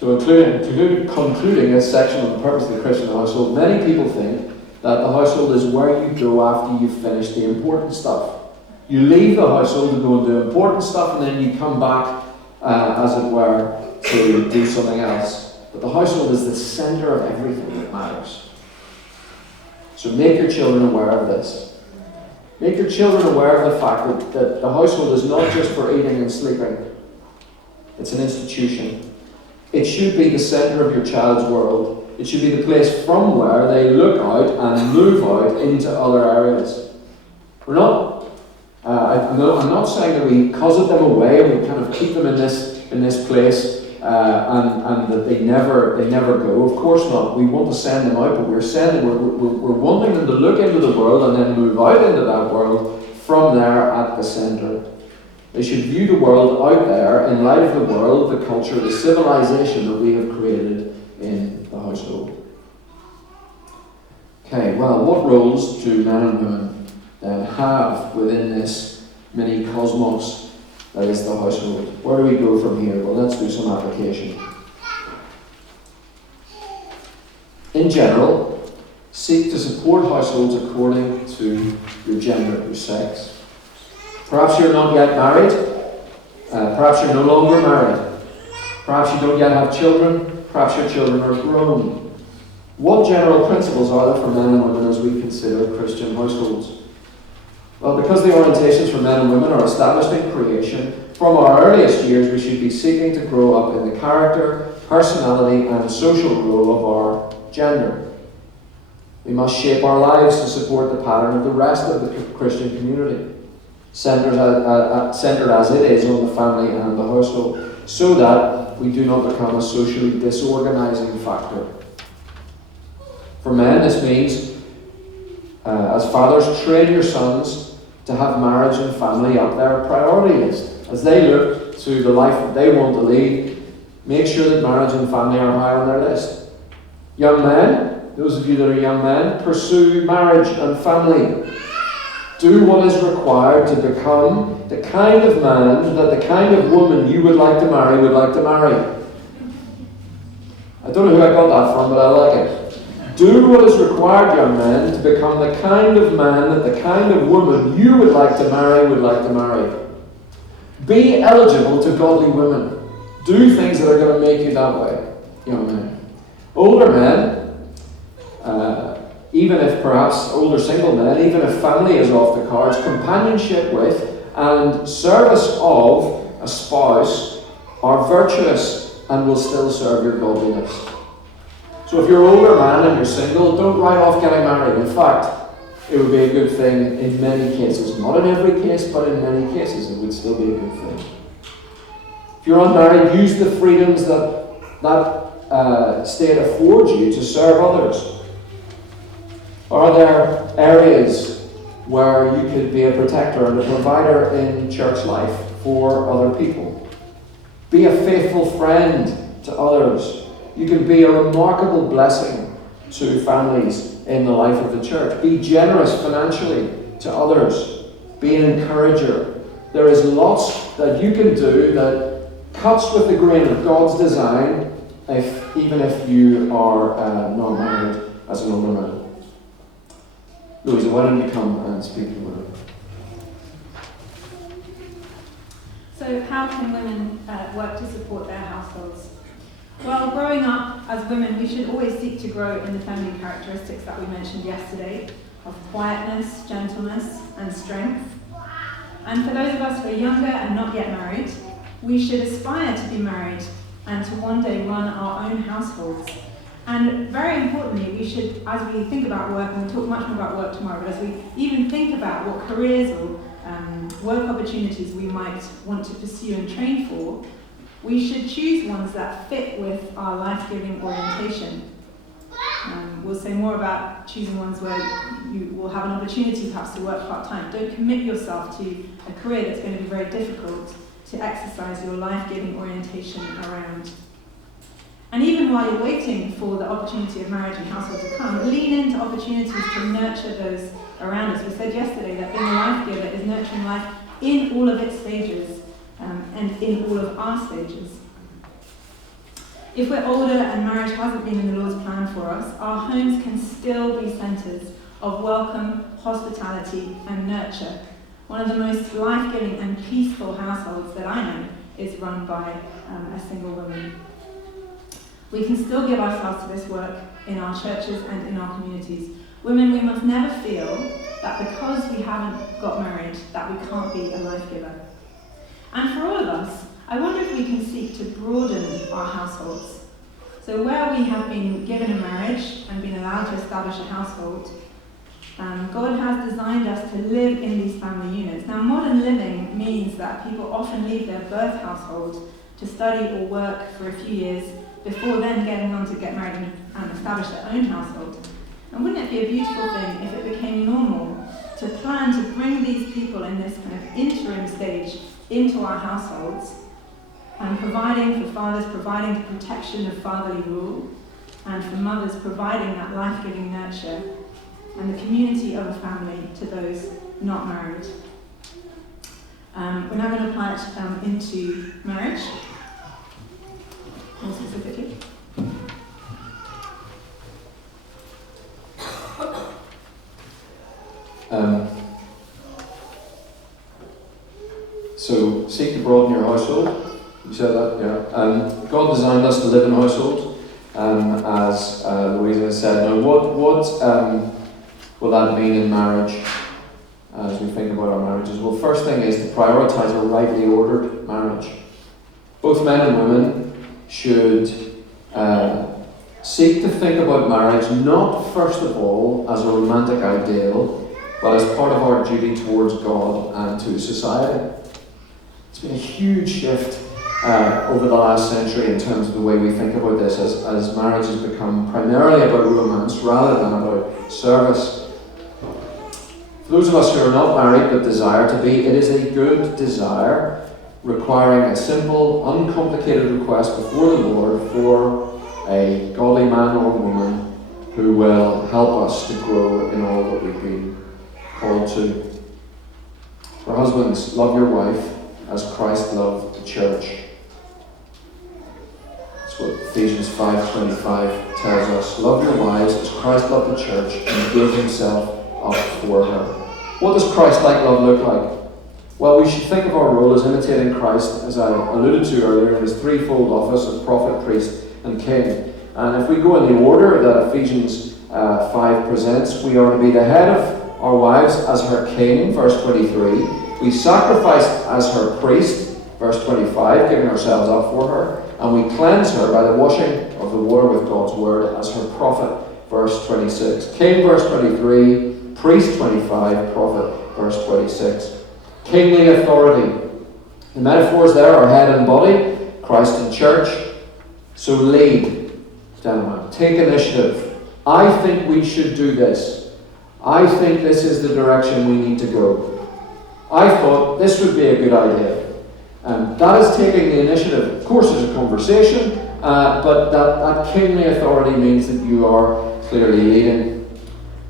So concluding this section on the purpose of the Christian household, many people think that the household is where you go after you've finished the important stuff. You leave the household to go and do important stuff, and then you come back, as it were, to do something else. But the household is the centre of everything that matters. So make your children aware of this. Make your children aware of the fact that the household is not just for eating and sleeping. It's an institution. It should be the centre of your child's world. It should be the place from where they look out and move out into other areas. I'm not saying that we cosset them away and we kind of keep them in this place and that they never go. Of course not. We want to send them out, but we're wanting them to look into the world and then move out into that world from there at the centre. They should view the world out there in light of the world, the culture, the civilization that we have created in the household. Okay, well, what roles do men and women then have within this mini cosmos that is the household? Where do we go from here? Well, let's do some application. In general, seek to support households according to your gender, your sex. Perhaps you're not yet married. Perhaps you're no longer married. Perhaps you don't yet have children. Perhaps your children are grown. What general principles are there for men and women as we consider Christian households? Well, because the orientations for men and women are established in creation, from our earliest years we should be seeking to grow up in the character, personality, and social role of our gender. We must shape our lives to support the pattern of the rest of the Christian community, centred as it is on the family and the household, so that we do not become a socially disorganizing factor. For men, this means, as fathers, train your sons to have marriage and family up their priority list. As they look to the life that they want to lead, make sure that marriage and family are high on their list. Young men, those of you that are young men, pursue marriage and family. Do what is required to become the kind of man that the kind of woman you would like to marry would like to marry. I don't know who I got that from, but I like it. Do what is required, young men, to become the kind of man that the kind of woman you would like to marry would like to marry. Be eligible to godly women. Do things that are going to make you that way, young men. Older men, even if perhaps older single men, even if family is off the cards, companionship with and service of a spouse are virtuous and will still serve your godliness. So if you're an older man and you're single, don't write off getting married. In fact, it would be a good thing in many cases. Not in every case, but in many cases it would still be a good thing. If you're unmarried, use the freedoms that state affords you to serve others. Are there areas where you could be a protector and a provider in church life for other people? Be a faithful friend to others. You can be a remarkable blessing to families in the life of the church. Be generous financially to others. Be an encourager. There is lots that you can do that cuts with the grain of God's design, even if you are not married as an older man. Louisa, why don't you come and speak to women? So how can women work to support their households? Well, growing up as women, we should always seek to grow in the family characteristics that we mentioned yesterday, of quietness, gentleness, and strength. And for those of us who are younger and not yet married, we should aspire to be married and to one day run our own households. And very importantly, we should, as we think about work, and we'll talk much more about work tomorrow, but as we even think about what careers or work opportunities we might want to pursue and train for, we should choose ones that fit with our life-giving orientation. We'll say more about choosing ones where you will have an opportunity perhaps to work part-time. Don't commit yourself to a career that's going to be very difficult to exercise your life-giving orientation around. And even while you're waiting for the opportunity of marriage and household to come, lean into opportunities to nurture those around us. We said yesterday that being a life giver is nurturing life in all of its stages and in all of our stages. If we're older and marriage hasn't been in the Lord's plan for us, our homes can still be centres of welcome, hospitality and nurture. One of the most life-giving and peaceful households that I know is run by a single woman. We can still give ourselves to this work in our churches and in our communities. Women, we must never feel that because we haven't got married, that we can't be a life giver. And for all of us, I wonder if we can seek to broaden our households. So where we have been given a marriage and been allowed to establish a household, God has designed us to live in these family units. Now, modern living means that people often leave their birth household to study or work for a few years before then getting on to get married and establish their own household. And wouldn't it be a beautiful thing if it became normal to plan to bring these people in this kind of interim stage into our households, and providing for fathers, providing the protection of fatherly rule, and for mothers providing that life-giving nurture and the community of a family to those not married. We're now going to apply it into marriage, more specifically. So, seek to broaden your household. You said that, yeah. God designed us to live in households, as Louisa has said. Now, what will that mean in marriage as we think about our marriages? Well, first thing is to prioritise a rightly ordered marriage. Both men and women should seek to think about marriage not first of all as a romantic ideal, but as part of our duty towards God and to society. It's been a huge shift over the last century in terms of the way we think about this, as marriage has become primarily about romance rather than about service. For those of us who are not married but desire to be, it is a good desire, requiring a simple, uncomplicated request before the Lord for a godly man or woman who will help us to grow in all that we've been called to. For husbands, love your wife as Christ loved the church. That's what Ephesians 5:25 tells us. Love your wives as Christ loved the church and gave himself up for her. What does Christ-like love look like? Well, we should think of our role as imitating Christ, as I alluded to earlier, in his threefold office of prophet, priest, and king. And if we go in the order that Ephesians 5 presents, we are to be the head of our wives as her king, verse 23. We sacrifice as her priest, verse 25, giving ourselves up for her. And we cleanse her by the washing of the water with God's word as her prophet, verse 26. King, verse 23. Priest, 25. Prophet, verse 26. Kingly authority. The metaphors there are head and body, Christ and church. So lead, gentlemen. Take initiative. I think we should do this. I think this is the direction we need to go. I thought this would be a good idea. That is taking the initiative. Of course, there's a conversation, but that kingly authority means that you are clearly leading.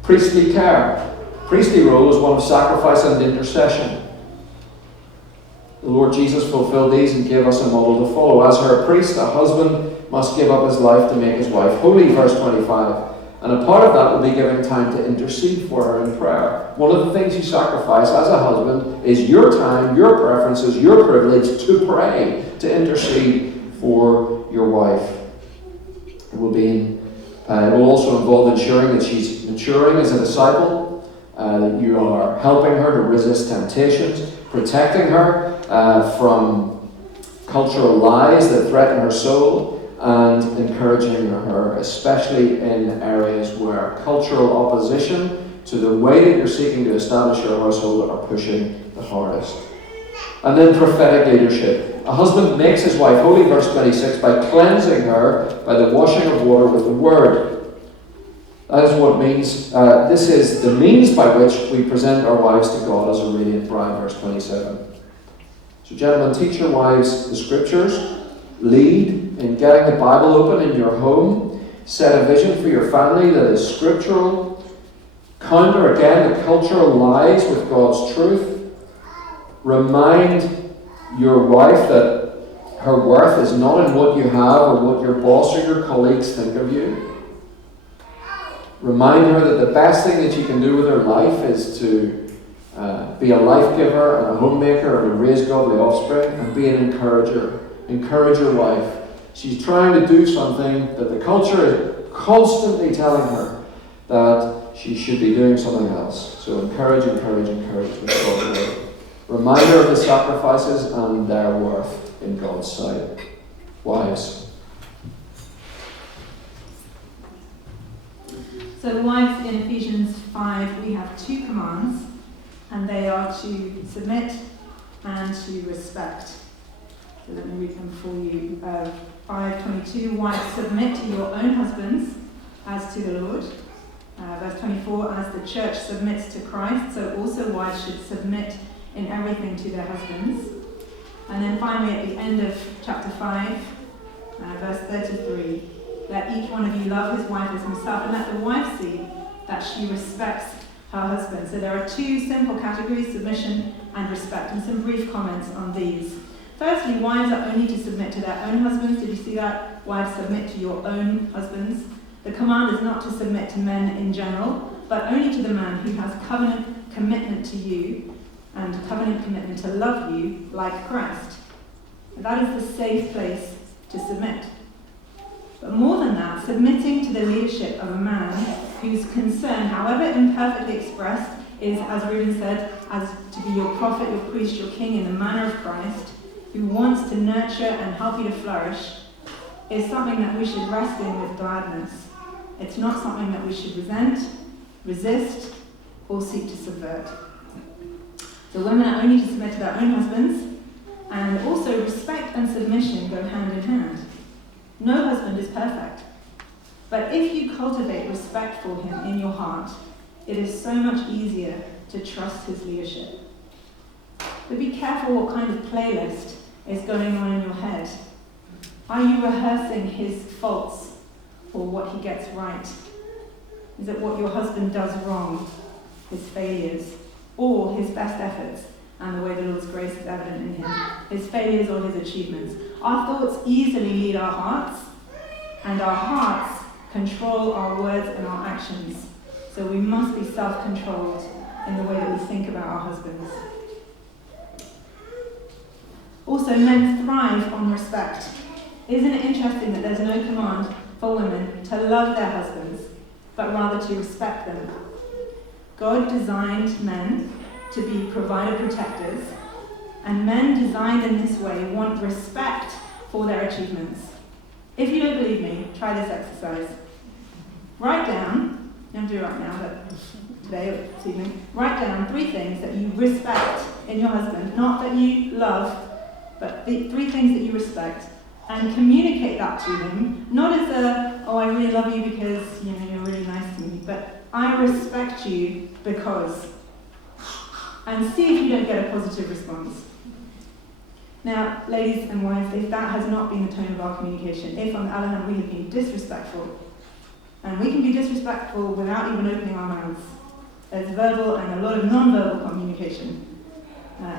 Priestly care. Priestly role is one of sacrifice and intercession. The Lord Jesus fulfilled these and gave us a model to follow. As her priest, a husband must give up his life to make his wife holy, verse 25. And a part of that will be giving time to intercede for her in prayer. One of the things you sacrifice as a husband is your time, your preferences, your privilege to pray, to intercede for your wife. It will also involve ensuring that she's maturing as a disciple, that you are helping her to resist temptations, protecting her from cultural lies that threaten her soul, and encouraging her, especially in areas where cultural opposition to the way that you're seeking to establish your household are pushing the hardest. And then prophetic leadership. A husband makes his wife holy, verse 26, by cleansing her by the washing of water with the word. That is what means, this is the means by which we present our wives to God as a radiant bride, verse 27. So gentlemen, teach your wives the scriptures. Lead in getting the Bible open in your home. Set a vision for your family that is scriptural. Counter again the cultural lies with God's truth. Remind your wife that her worth is not in what you have or what your boss or your colleagues think of you. Remind her that the best thing that she can do with her life is to be a life giver and a homemaker and to raise godly offspring and be an encourager. Encourage your wife. She's trying to do something that the culture is constantly telling her that she should be doing something else. So encourage with God's word. Remind her of the sacrifices and their worth in God's sight. Wives. So wives, in Ephesians 5, we have 2 commands, and they are to submit and to respect. So let me read them for you. 5:22, wives, submit to your own husbands as to the Lord. Verse 24, as the church submits to Christ, so also wives should submit in everything to their husbands. And then finally at the end of chapter 5, verse 33, let each one of you love his wife as himself, and let the wife see that she respects her husband. So there are 2 simple categories, submission and respect, and some brief comments on these. Firstly, wives are only to submit to their own husbands. Did you see that? Wives, submit to your own husbands. The command is not to submit to men in general, but only to the man who has covenant commitment to you and covenant commitment to love you like Christ. That is the safe place to submit. But more than that, submitting to the leadership of a man whose concern, however imperfectly expressed, is, as Reuben said, as to be your prophet, your priest, your king in the manner of Christ, who wants to nurture and help you to flourish, is something that we should rest in with gladness. It's not something that we should resent, resist, or seek to subvert. So women are only to submit to their own husbands, and also respect and submission go hand in hand. No husband is perfect, but if you cultivate respect for him in your heart, it is so much easier to trust his leadership. But be careful what kind of playlist is going on in your head. Are you rehearsing his faults or what he gets right? Is it what your husband does wrong, his failures, or his best efforts and the way the Lord's grace is evident in him, his failures or his achievements? Our thoughts easily lead our hearts, and our hearts control our words and our actions. So we must be self-controlled in the way that we think about our husbands. Also, men thrive on respect. Isn't it interesting that there's no command for women to love their husbands, but rather to respect them? God designed men to be provider protectors, and men designed in this way want respect for their achievements. If you don't believe me, try this exercise. Write down, you don't do it right now, but today or this evening, write down 3 things that you respect in your husband, not that you love, but the 3 things that you respect, and communicate that to him, not as a, oh, I really love you because you're really nice to me, but I respect you because, and see if you don't get a positive response. Now, ladies and wives, if that has not been the tone of our communication, if on the other hand we have been disrespectful, and we can be disrespectful without even opening our mouths, there's verbal and a lot of non-verbal communication.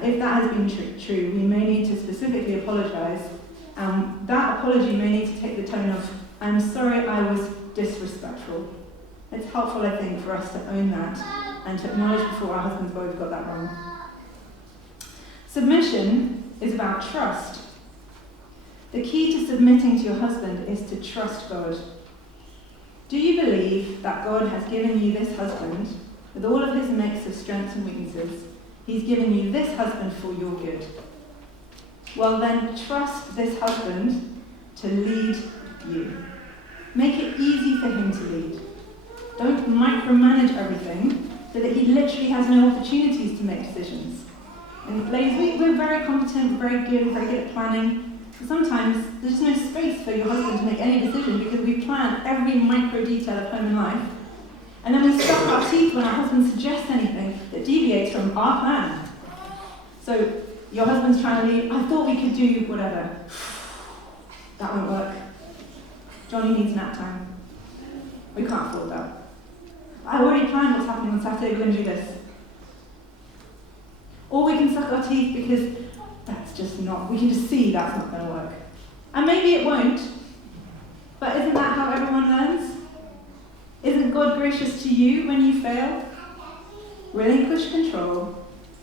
If that has been true, we may need to specifically apologise, and that apology may need to take the tone of, I'm sorry I was disrespectful. It's helpful, I think, for us to own that and to acknowledge before our husbands both got that wrong. Submission is about trust. The key to submitting to your husband is to trust God. Do you believe that God has given you this husband with all of his mix of strengths and weaknesses? He's given you this husband for your good. Well then, trust this husband to lead you. Make it easy for him to lead. Don't micromanage everything so that he literally has no opportunities to make decisions. And ladies, we're very competent, we're very good at planning. But sometimes there's no space for your husband to make any decision because we plan every micro detail of home and life. And then we suck our teeth when our husband suggests anything that deviates from our plan. So your husband's trying to lead, I thought we could do whatever. That won't work. Johnny needs nap time. We can't afford that. I already planned what's happening on Saturday, we're going to do this. Or we can suck our teeth because that's we can just see that's not going to work. And maybe it won't, but isn't that how everyone learns? Isn't God gracious to you when you fail? Relinquish control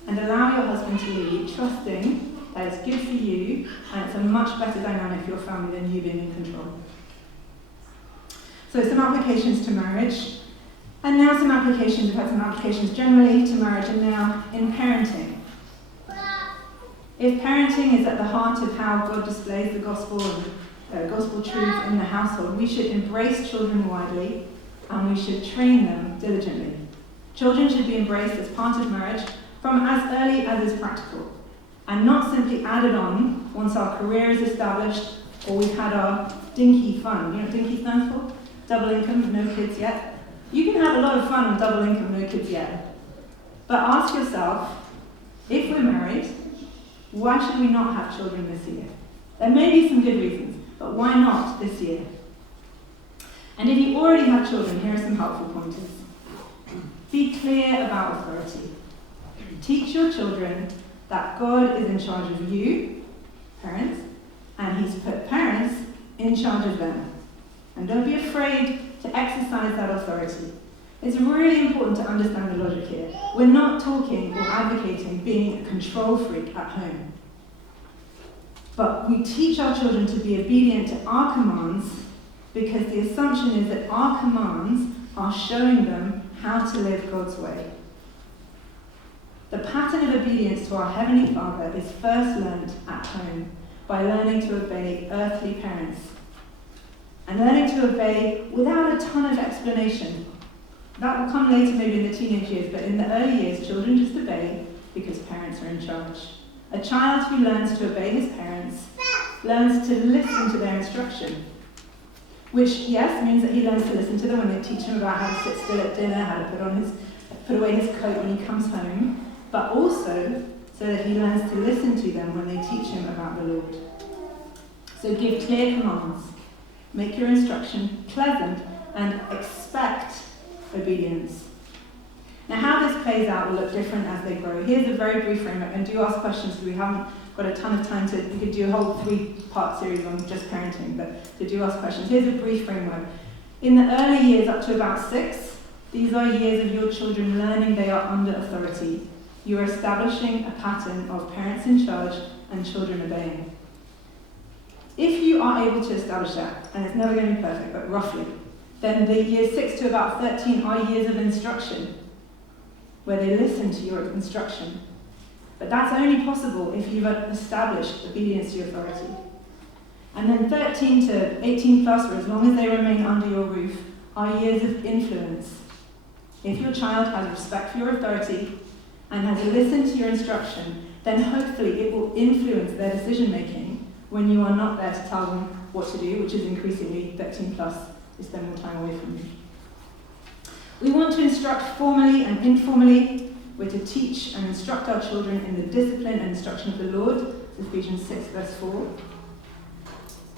and allow your husband to lead, trusting that it's good for you and it's a much better dynamic for your family than you being in control. So some applications to marriage, and now some applications, we've had some applications generally to marriage and now in parenting. If parenting is at the heart of how God displays the gospel and gospel truth in the household, we should embrace children widely and we should train them diligently. Children should be embraced as part of marriage from as early as is practical, and not simply added on once our career is established or we've had our dinky fun. You know what dinky stands for? Double income, no kids yet. You can have a lot of fun with double income, no kids yet. But ask yourself, if we're married, why should we not have children this year? There may be some good reasons, but why not this year? And if you already have children, here are some helpful pointers. Be clear about authority. Teach your children that God is in charge of you, parents, and He's put parents in charge of them. And don't be afraid to exercise that authority. It's really important to understand the logic here. We're not talking or advocating being a control freak at home. But we teach our children to be obedient to our commands because the assumption is that our commands are showing them how to live God's way. The pattern of obedience to our Heavenly Father is first learned at home by learning to obey earthly parents and learning to obey without a ton of explanation. That will come later, maybe in the teenage years, but in the early years, children just obey because parents are in charge. A child who learns to obey his parents learns to listen to their instruction, which, yes, means that he learns to listen to them when they teach him about how to sit still at dinner, how to put away his coat when he comes home, but also so that he learns to listen to them when they teach him about the Lord. So give clear commands, make your instruction pleasant, and expect obedience. Now, how this plays out will look different as they grow. Here's a very brief framework, and do ask questions because we haven't got a ton of time we could do a whole 3-part series on just parenting, but to do ask questions. Here's a brief framework. In the early years, up to about 6, these are years of your children learning they are under authority. You are establishing a pattern of parents in charge and children obeying. If you are able to establish that, and it's never going to be perfect, but roughly, then the years 6 to about 13 are years of instruction, where they listen to your instruction. But that's only possible if you've established obedience to your authority. And then 13 to 18 plus, or as long as they remain under your roof, are years of influence. If your child has respect for your authority and has listened to your instruction, then hopefully it will influence their decision making when you are not there to tell them what to do, which is increasingly 13 plus, to spend more time away from you. We want to instruct formally and informally. We're to teach and instruct our children in the discipline and instruction of the Lord, Ephesians 6, verse 4.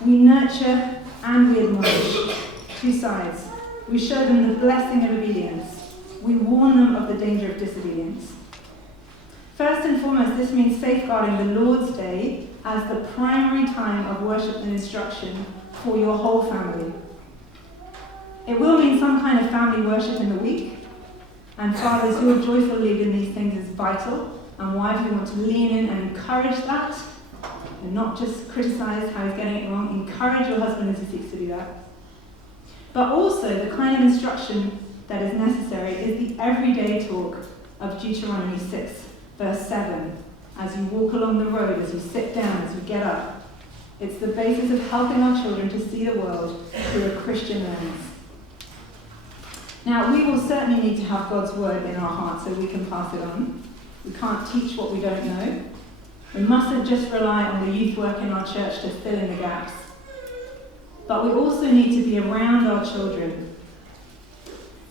We nurture and we admonish, 2 sides. We show them the blessing of obedience. We warn them of the danger of disobedience. First and foremost, this means safeguarding the Lord's Day as the primary time of worship and instruction for your whole family. It will mean some kind of family worship in the week, and fathers, your joyful lead in these things is vital, and wives, we want to lean in and encourage that, and not just criticize how he's getting it wrong. Encourage your husband as he seeks to do that. But also, the kind of instruction that is necessary is the everyday talk of Deuteronomy 6, verse 7. As you walk along the road, as you sit down, as you get up. It's the basis of helping our children to see the world through a Christian lens. Now, we will certainly need to have God's word in our hearts so we can pass it on. We can't teach what we don't know. We mustn't just rely on the youth work in our church to fill in the gaps. But we also need to be around our children.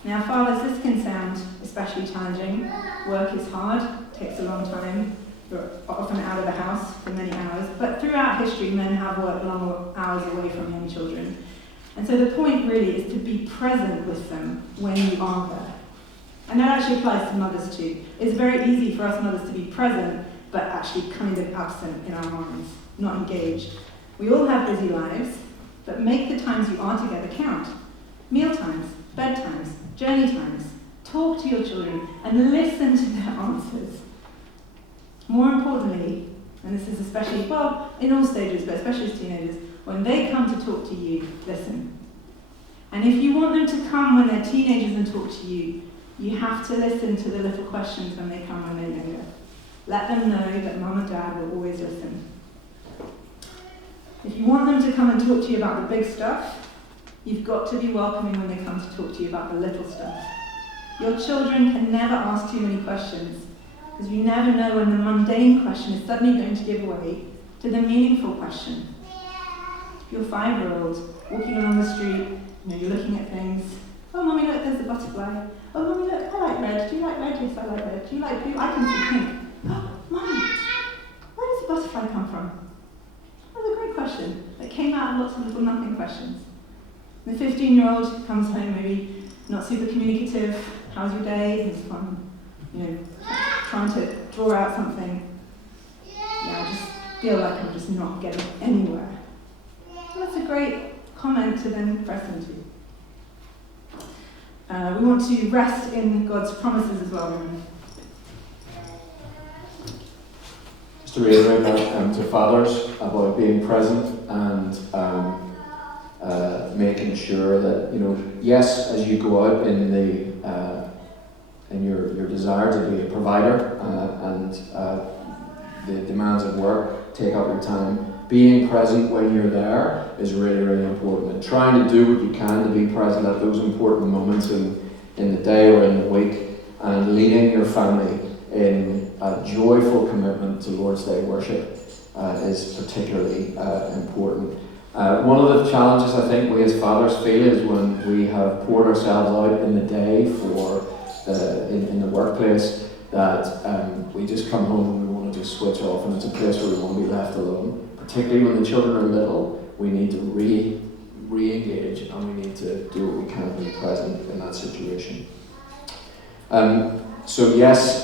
Now, fathers, this can sound especially challenging. Work is hard, takes a long time. We're often out of the house for many hours. But throughout history, men have worked long hours away from young children. And so the point really is to be present with them when you are there. And that actually applies to mothers too. It's very easy for us mothers to be present but actually kind of absent in our minds, not engaged. We all have busy lives, but make the times you are together count. Meal times, bedtimes, journey times. Talk to your children and listen to their answers. More importantly, and this is especially, well, in all stages, but especially as teenagers, when they come to talk to you, listen. And if you want them to come when they're teenagers and talk to you, you have to listen to the little questions when they come when they're younger. Let them know that mum and dad will always listen. If you want them to come and talk to you about the big stuff, you've got to be welcoming when they come to talk to you about the little stuff. Your children can never ask too many questions, because you never know when the mundane question is suddenly going to give way to the meaningful question. Your 5-year-old walking along the street, you're looking at things. Oh, Mummy, look, there's a butterfly. Oh, Mummy, look, I like red. Do you like red? Yes, I like red. Do you like blue? I can see pink. Oh, Mummy, where does the butterfly come from? That was a great question that came out of lots of little nothing questions. The 15-year-old comes home, maybe not super communicative. How's your day? He's fun. Trying to draw out something. Yeah, I just feel like I'm just not getting anywhere. That's a great comment to then press into. We want to rest in God's promises as well, Reuben. Just to reiterate that to fathers about being present and making sure that, yes, as you go out in your desire to be a provider and the demands of work take up your time, being present when you're there is really, really important. And trying to do what you can to be present at those important moments in the day or in the week, and leading your family in a joyful commitment to Lord's Day worship is particularly important. One of the challenges I think we as fathers feel is when we have poured ourselves out in the day for in the workplace, that we just come home and we want to just switch off, and it's a place where we want to be left alone. Particularly when the children are little, we need to re-engage, and we need to do what we can to be present in that situation. So yes,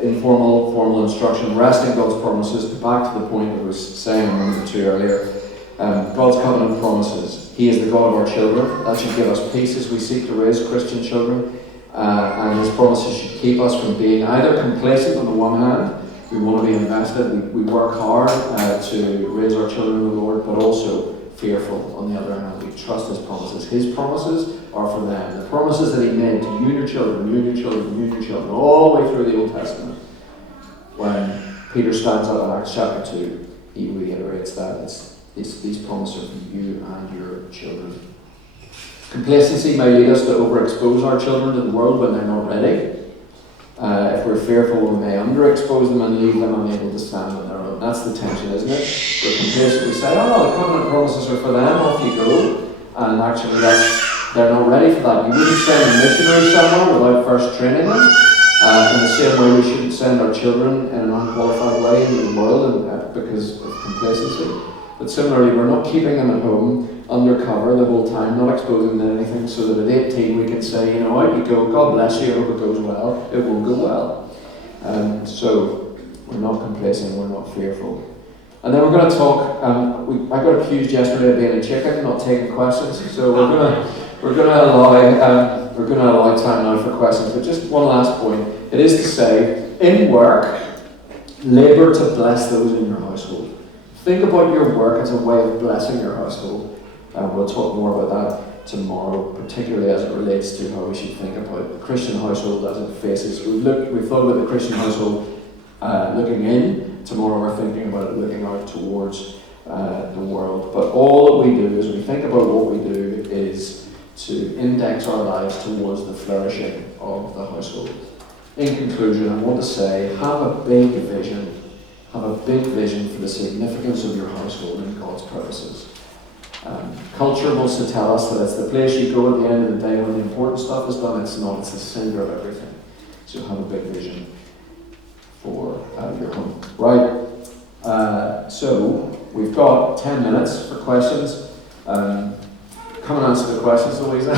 informal, formal instruction, rest in God's promises. Back to the point I was saying a moment or two earlier. God's covenant promises. He is the God of our children. That should give us peace as we seek to raise Christian children. And His promises should keep us from being either complacent on the one hand, we want to be invested, we work hard to raise our children in the Lord, but also fearful on the other hand. We trust His promises. His promises are for them. The promises that He made to you and your children, you and your children, you and your children, all the way through the Old Testament. When Peter stands up in Acts chapter 2, he reiterates that. These promises are for you and your children. Complacency may lead us to overexpose our children to the world when they're not ready. If we're fearful, we may underexpose them and leave them unable to stand on their own. That's the tension, isn't it? We're complacent. We say, the covenant promises are for them, off you go. And actually, they're not ready for that. You wouldn't send a missionary somewhere without first training them. In the same way, we shouldn't send our children in an unqualified way into the world because of complacency. But similarly, we're not keeping them at home undercover the whole time, not exposing them to anything, so that at 18 we can say, out you go, God bless you, I hope it goes well. It won't go well. So we're not complacent, we're not fearful. And then we're going to talk. I got accused yesterday of being a chicken, not taking questions. So we're going to allow time now for questions. But just one last point. It is to say, in work, labour to bless those in your household. Think about your work as a way of blessing your household. We'll talk more about that tomorrow, particularly as it relates to how we should think about the Christian household as it faces. We've thought about the Christian household looking in. Tomorrow we're thinking about it looking out towards the world. But all that we do as we think about what we do is to index our lives towards the flourishing of the household. In conclusion, I want to say, have a big vision. Have a big vision for the significance of your household in God's purposes. Culture wants to tell us that it's the place you go at the end of the day when the important stuff is done. It's not. It's the centre of everything. So have a big vision for your home. Right. So we've got 10 minutes for questions. Come and answer the questions, Louisa.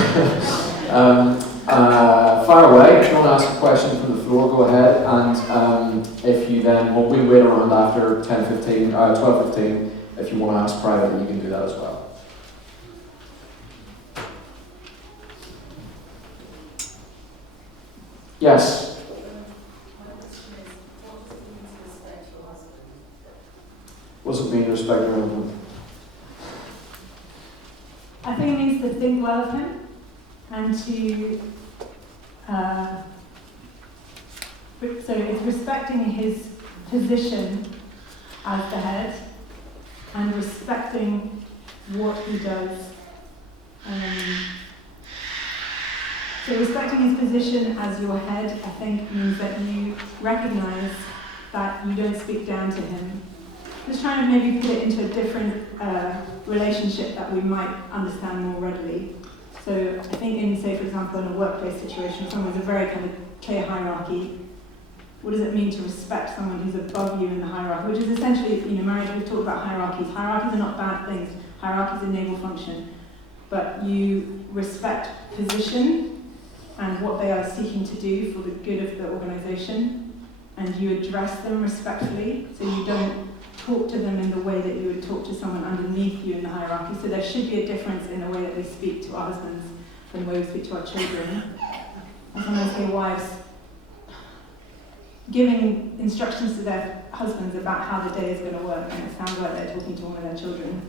Fire away. If you want to ask a question from the floor, go ahead. And if you then, well, we'll wait around after 12:15. If you want to ask privately, you can do that as well. Yes. What does it mean to respect your husband? I think it means to think well of him and to, so it's respecting his position as the head and respecting what he does. So respecting his position as your head, I think, means that you recognise that you don't speak down to him. Just trying to maybe put it into a different relationship that we might understand more readily. So I think in, say, for example, in a workplace situation, someone with a very kind of clear hierarchy, what does it mean to respect someone who's above you in the hierarchy? Which is essentially, marriage, we've talked about hierarchies. Hierarchies are not bad things. Hierarchies enable function. But you respect position and what they are seeking to do for the good of the organisation, and you address them respectfully, so you don't talk to them in the way that you would talk to someone underneath you in the hierarchy. So there should be a difference in the way that we speak to our husbands from the way we speak to our children. I sometimes hear wives giving instructions to their husbands about how the day is going to work, and it sounds like they're talking to one of their children.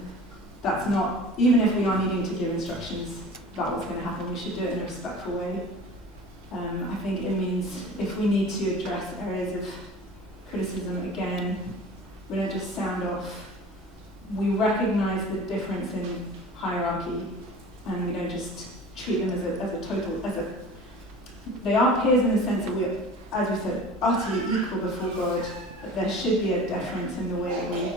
That's not, even if we are needing to give instructions about what's going to happen, we should do it in a respectful way. I think it means if we need to address areas of criticism again, we don't just sound off. We recognise the difference in hierarchy, and we don't just treat them they are peers in the sense that we're, as we said, utterly equal before God, but there should be a difference in the way that we,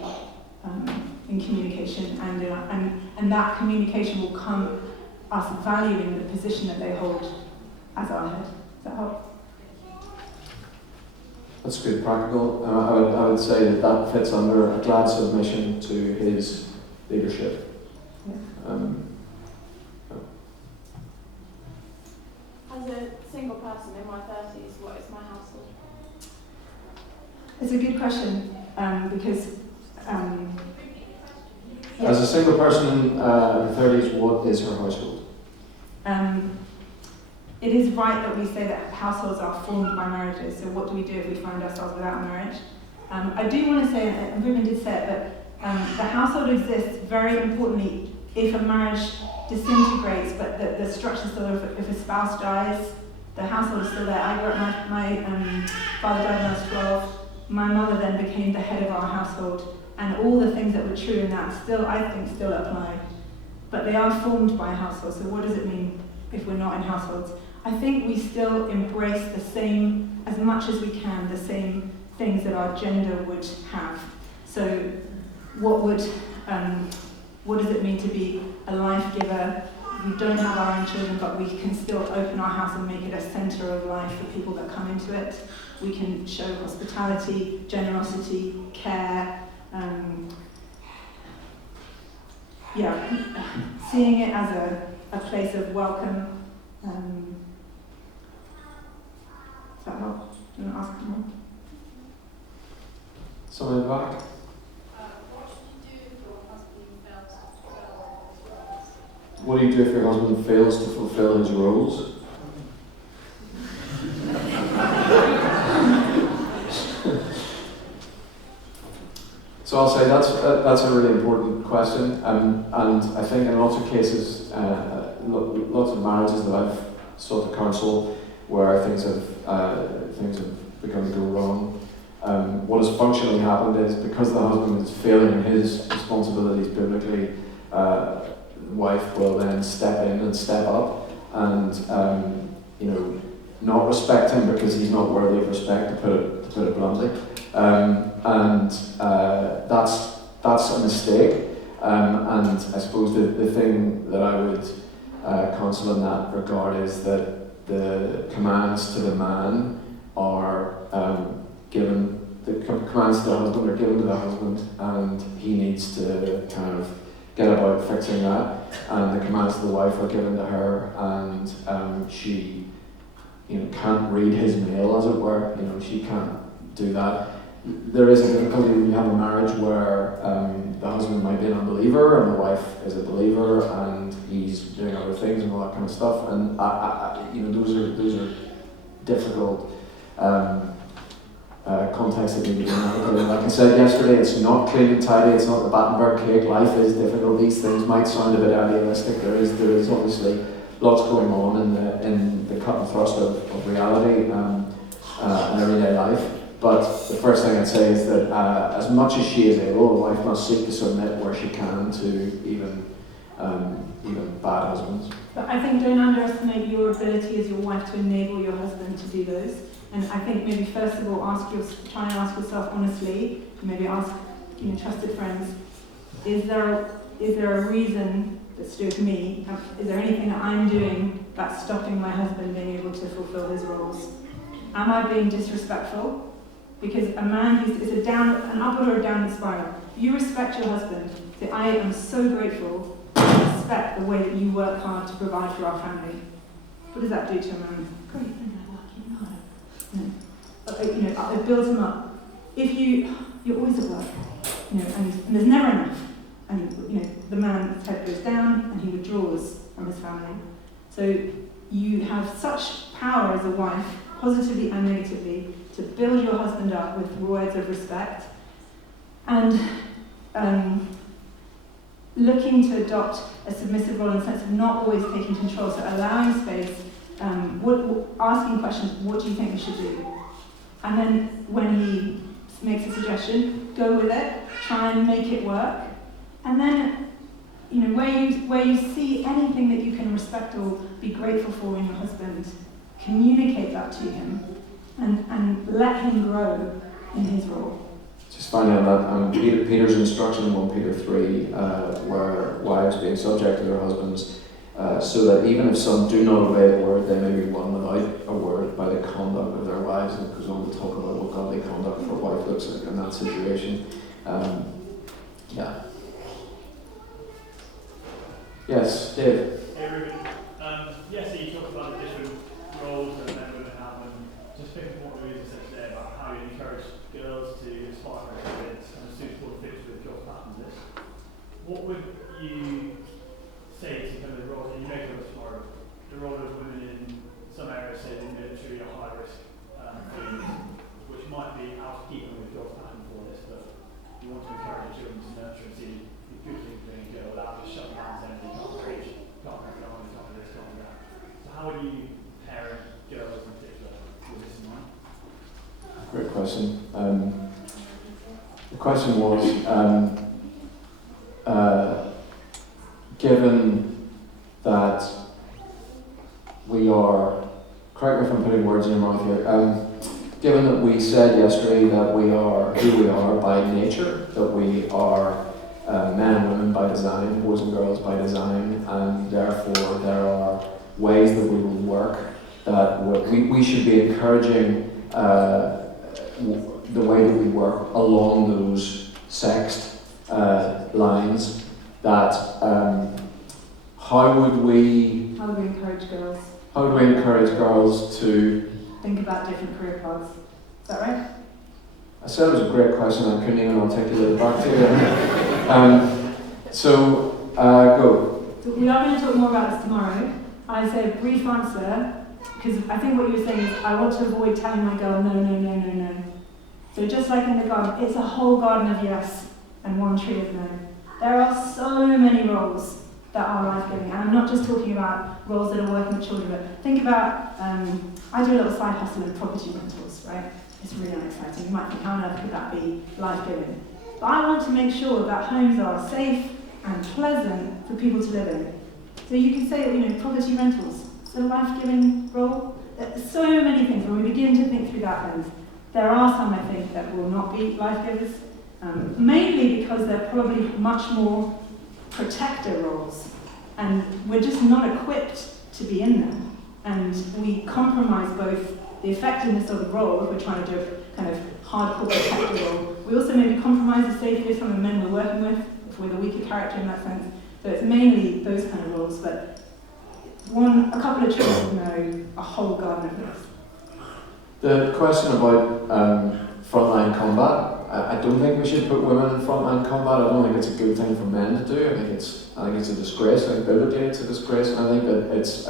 in communication, and that communication will come us valuing the position that they hold as our head. Does that help? That's good, practical. I would say that fits under a glad submission to his leadership. Yeah. As a single person in my 30s, what is my household? It's a good question, because as a single person in her 30s, what is her household? It is right that we say that households are formed by marriages, so what do we do if we find ourselves without a marriage? I do want to say, and Reuben did say it, that the household exists very importantly if a marriage disintegrates, but the structure still, if a spouse dies, the household is still there. I grew up, my father died when I was 12, my mother then became the head of our household, and all the things that were true in that still, I think, still apply. But they are formed by households, so what does it mean if we're not in households? I think we still embrace the same, as much as we can, the same things that our gender would have. So what does it mean to be a life giver? We don't have our own children, but we can still open our house and make it a centre of life for people that come into it. We can show hospitality, generosity, care, seeing it as a place of welcome. Does that help? Do you want to ask more? Someone in the back? What should you do if your husband fails to fulfill his roles? What do you do if your husband fails to fulfill his roles? So I'll say that's a really important question, and I think in lots of cases, lots of marriages that I've sought to counsel where things have begun to go wrong. What has functionally happened is because the husband is failing in his responsibilities biblically, the wife will then step in and step up and not respect him because he's not worthy of respect, to put it bluntly. That's a mistake. And I suppose the thing that I would counsel in that regard is that the commands to the man are commands to the husband are given to the husband, and he needs to kind of get about fixing that. And the commands of the wife are given to her, and she, can't read his mail, as it were. She can't do that. There is a difficulty when you have a marriage where the husband might be an unbeliever and the wife is a believer, and he's doing other things and all that kind of stuff. And those are difficult contexts that need to be navigated. Like I said yesterday, it's not clean and tidy. It's not the Battenberg cake. Life is difficult. These things might sound a bit idealistic. There is obviously lots going on in the cut and thrust of reality in everyday life. But the first thing I'd say is that as much as she is able, the wife must seek to submit where she can to even bad husbands. But I think don't underestimate your ability as your wife to enable your husband to do those. And I think maybe first of all try and ask yourself honestly, maybe ask trusted friends, is there a reason that's to do with me? Is there anything that I'm doing that's stopping my husband being able to fulfill his roles? Am I being disrespectful? Because a man it's an upward or a downward spiral. If you respect your husband, say, I am so grateful and respect the way that you work hard to provide for our family. What does that do to a man? Great, it builds him up. If you're always at work, and there's never enough, and the man's head goes down and he withdraws from his family. So you have such power as a wife, positively and negatively, to build your husband up with words of respect, and looking to adopt a submissive role in the sense of not always taking control, so allowing space, asking questions, what do you think we should do? And then when he makes a suggestion, go with it, try and make it work. And then, where you see anything that you can respect or be grateful for in your husband, communicate that to him and let him grow in his role. Just finding out that Peter's instruction in 1 Peter 3, where wives being subject to their husbands, so that even if some do not obey the word, they may be won without a word by the conduct of their wives. And it goes on to talk about what godly conduct for a wife looks like in that situation. Yes, Dave. Hey Reuben. So you talked about the different roles that men and women have, and just thinking what Louisa said today about how you encourage girls to aspire for experience and a suitable fit with job patterns. What would you say to kind of the role, and you may go tomorrow, the role of women in some areas, say in the military or high risk things, which might be out of keeping with job pattern for this, but you want to encourage children to nurture and see the good things being a girl without just shutting down saying they can't preach, can't carry on, can't do this, can't do that. So how would you parent girls in particular with this in mind? Great question. The question was, given that we are, correct me if I'm putting words in your mouth here, given that we said yesterday that we are who we are by nature, that we are men and women by design, boys and girls by design, and therefore there are ways that we will work that we should be encouraging the way that we work along those sexed lines. That how would we encourage girls? How do we encourage girls to think about different career paths? Is that right? I said it was a great question. I couldn't even articulate it back to you. Go. So we are going to talk more about this tomorrow. I say a brief answer because I think what you were saying is I want to avoid telling my girl no. So just like in the garden, it's a whole garden of yes and one tree of no. There are so many roles that are life-giving, and I'm not just talking about roles that are working with children, but think about, I do a little side hustle in property rentals, right? It's really exciting. You might think, how on earth could that be life-giving? But I want to make sure that homes are safe and pleasant for people to live in. So you can say, property rentals, it's a life-giving role. There's so many things. When we begin to think through that lens, there are some, I think, that will not be life-givers, mainly because they're probably much more protector roles, and we're just not equipped to be in them. And we compromise both the effectiveness of the role, if we're trying to do a kind of hardcore protector role. We also maybe compromise the safety of some of the men we're working with. with a weaker character in that sense. So it's mainly those kind of roles, but a couple of children know a whole garden of this. The question about frontline combat, I don't think we should put women in frontline combat. I don't think it's a good thing for men to do. I think it's a disgrace. I think biblically it's a disgrace, and I think that it's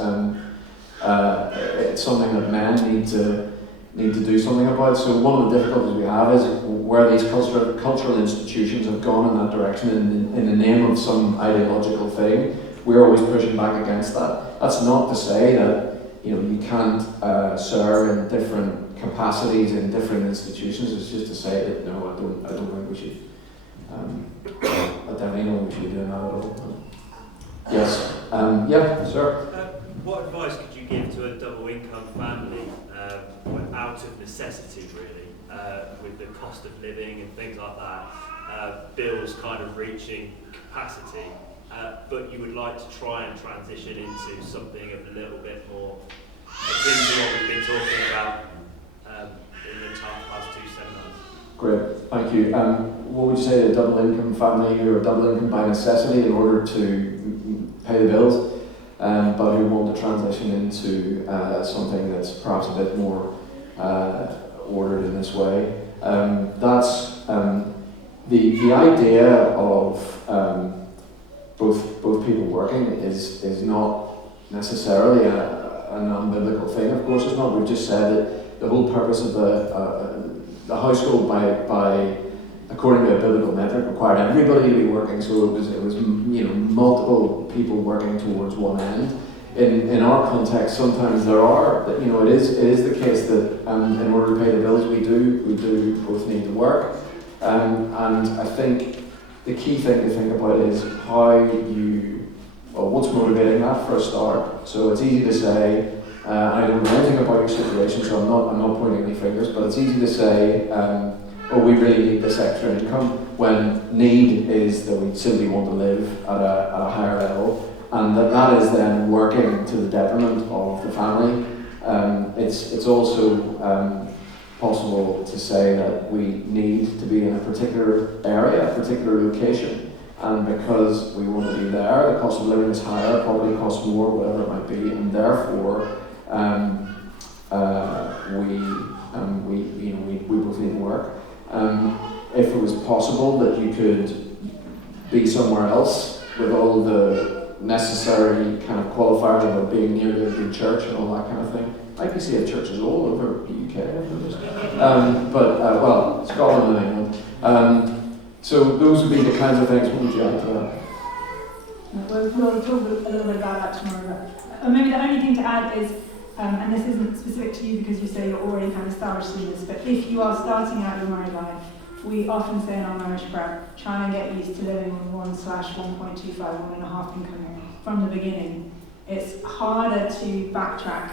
something that men need to do something about. So one of the difficulties we have is where these cultural institutions have gone in that direction in the name of some ideological thing. We're always pushing back against that. That's not to say that you can't serve in different capacities in different institutions. It's just to say that no, I don't think we should. I definitely know we should be doing that at all. Yes. Yeah, sir. What advice could you give to a double income family out of necessity, really, with the cost of living and things like that, bills kind of reaching capacity, but you would like to try and transition into something of a little bit more akin to what we've been talking about in the past 2 seminars? Great, thank you. What would you say to a double income family who are double income by necessity in order to pay the bills, but who want to transition into something that's perhaps a bit more ordered in this way? That's the idea of both people working is not necessarily a non-biblical thing. Of course, it's not. We've just said that the whole purpose of the household, by according to a biblical metric, required everybody to be working. So it was multiple people working towards one end. In our context, sometimes there are, it is the case that in order to pay the bills, we do both need to work, and I think the key thing to think about is what's motivating that for a start. So it's easy to say, I don't know anything about your situation, so I'm not pointing any fingers, but it's easy to say, we really need this extra income, when need is that we simply want to live at a higher level, and that is then working to the detriment of the family. It's also possible to say that we need to be in a particular area, a particular location, and because we want to be there, the cost of living is higher, property costs more, whatever it might be, and therefore we both need to work. If it was possible that you could be somewhere else with all the necessary kind of qualifiers about being near to a good church and all that kind of thing, I can see churches all over the UK, but Scotland and England. So those would be the kinds of things. What would you add to that? We'll talk a little bit about that tomorrow. But maybe the only thing to add is, and this isn't specific to you because you say you're already kind of established in this, but if you are starting out your married life, we often say in our marriage prep, try and get used to living on 1/1.25, 1.5 income from the beginning. It's harder to backtrack.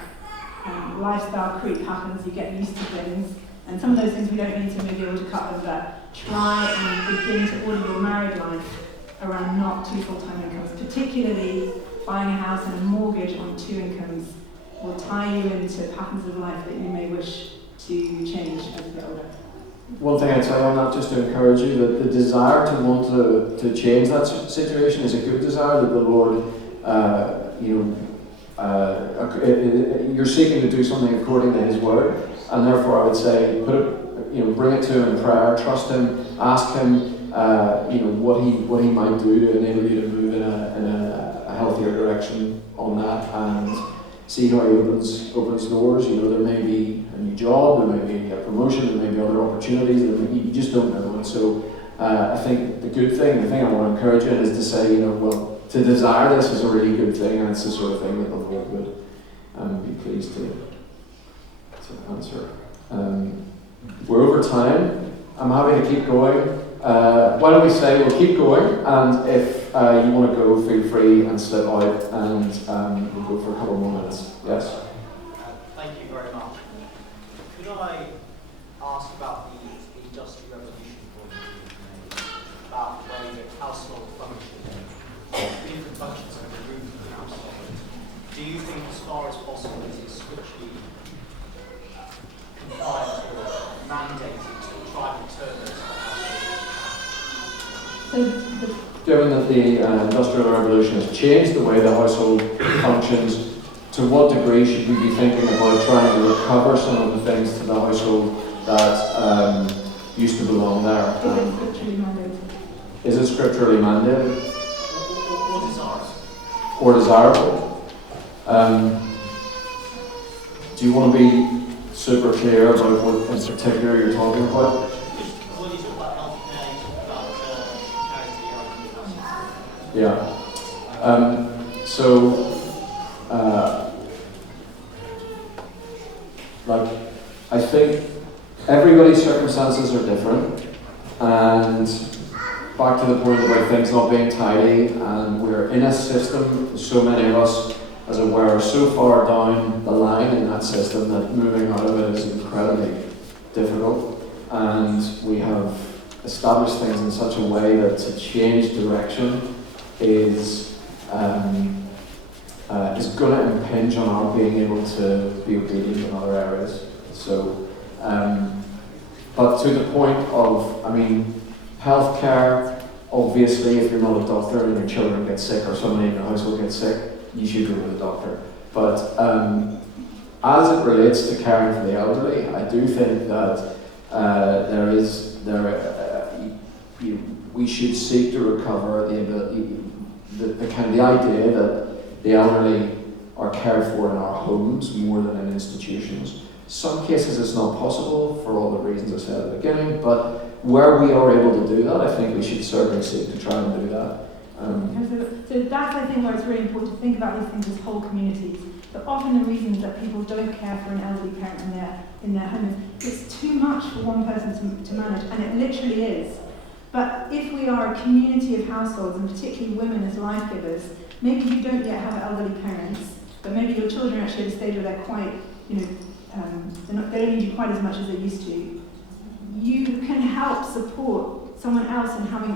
Lifestyle creep happens, you get used to things, and some of those things we don't need to maybe able to cut over that. Try and begin to order your married life around not 2 full-time incomes, particularly buying a house and a mortgage on 2 incomes will tie you into patterns of life that you may wish to change as you get older. One thing I'd say on that, just to encourage you, that the desire to want to change that situation is a good desire that the Lord, you're seeking to do something according to His Word, and therefore I would say bring it to Him in prayer, trust Him, ask Him, what He might do to enable you to move in a healthier direction on that, and see how He opens doors. There may be a new job, there may be a promotion, there may be other opportunities, you just don't know. And so I think the thing I want to encourage you in is to say, to desire this is a really good thing, and it's the sort of thing that the Lord would be pleased to answer. We're over time. I'm happy to keep going. Why don't we say we'll keep going, and if you want to go, feel free and slip out, and we'll go for a couple more minutes. Yes? Thank you very much. Could I ask about the Industrial Revolution point you made, about the way that household functions, different functions are removed from the household? Do you think, as far as possible, is it strictly compliant or mandated to try and return those to household? So given that the Industrial Revolution has changed the way the household functions, to what degree should we be thinking about trying to recover some of the things to the household that used to belong there? Is it scripturally mandated? What is ours? Or desirable? Do you want to be super clear about what in particular you're talking about? When you talk about healthcare, you talk about charity. Yeah. So, I think everybody's circumstances are different, and back to the point about things not being tidy, and we're in a system, so many of us, as it were, are so far down the line in that system that moving out of it is incredibly difficult, and we have established things in such a way that to change direction is going to impinge on our being able to be obedient in other areas. So, but to the point of, healthcare, obviously, if you're not a doctor and your children get sick or somebody in your household gets sick, you should go to the doctor. But as it relates to caring for the elderly, I do think that we should seek to recover the idea that the elderly are cared for in our homes more than in institutions. Some cases it's not possible for all the reasons I said at the beginning, but where we are able to do that, I think we should certainly seek to try and do that. So that's, I think, where it's really important to think about these things as whole communities. But often the reasons that people don't care for an elderly parent in their home, it's too much for one person to manage, and it literally is. But if we are a community of households, and particularly women as life givers, maybe you don't yet have elderly parents, but maybe your children are actually at a stage where they're quite, they don't need you quite as much as they used to. You can help support someone else in having